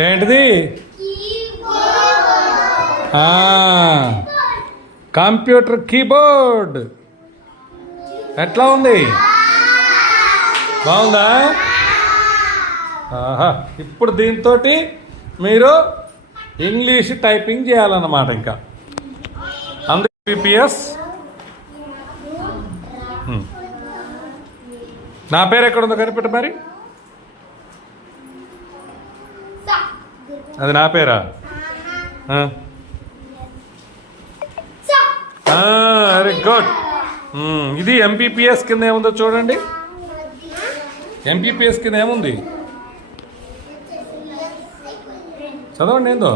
ఏంటిది? Computer keyboard. ఎట్లా ఉంది? బాగుందా? ఆహా, ఇప్పుడు దీంతో మీరు ఇంగ్లీష్ టైపింగ్ చేయాలన్నమాట. ఇంకా అందుకే పిపిఎస్. నా పేరు ఎక్కడుందో కనిపెట్టు మరి. అది నా పేరా? Very good. ఇది ఎంపీపీఎస్ కింద ఏముందో చూడండి. ఎంపీపీఎస్ కింద ఏముంది చదవండి. ఏందో?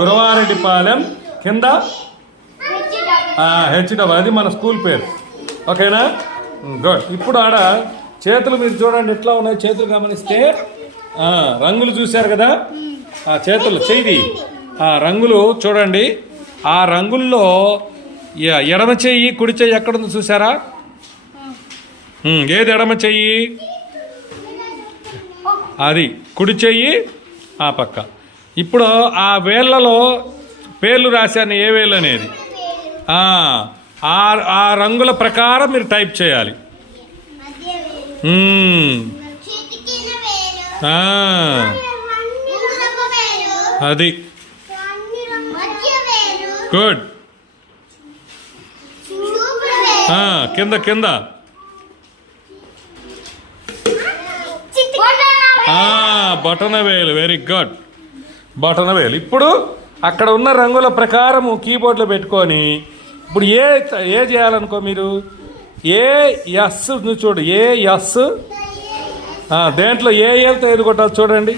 గురవారెడ్డిపాలెం కింద హెచ్డబ్. అది మన స్కూల్ పేరు. ఓకేనా? గుడ్. ఇప్పుడు ఆడ చేతులు మీరు చూడండి ఎట్లా ఉన్నాయి. చేతులు గమనిస్తే రంగులు చూశారు కదా. ఆ చేతులు చెయ్యి రంగులు చూడండి. ఆ రంగుల్లో ఎడమ చెయ్యి కుడి చెయ్యి ఎక్కడుందో చూసారా? ఏది ఎడమ చెయ్యి? అది కుడి చెయ్యి ఆ పక్క. ఇప్పుడు ఆ వేళ్ళలో పేర్లు రాశాను. ఏ వేళ్ళు అనేది ఆ రంగుల ప్రకారం మీరు టైప్ చేయాలి. అది గుడ్. కింద కింద బటన వేలు. Very good. బటన వేలు. ఇప్పుడు అక్కడ ఉన్న రంగుల ప్రకారము కీబోర్డ్లో పెట్టుకొని ఇప్పుడు ఏ చేయాలనుకో మీరు. ఎస్ చూడు. ఎస్ దేంట్లో ఏతో ఏది కొట్టాలి చూడండి.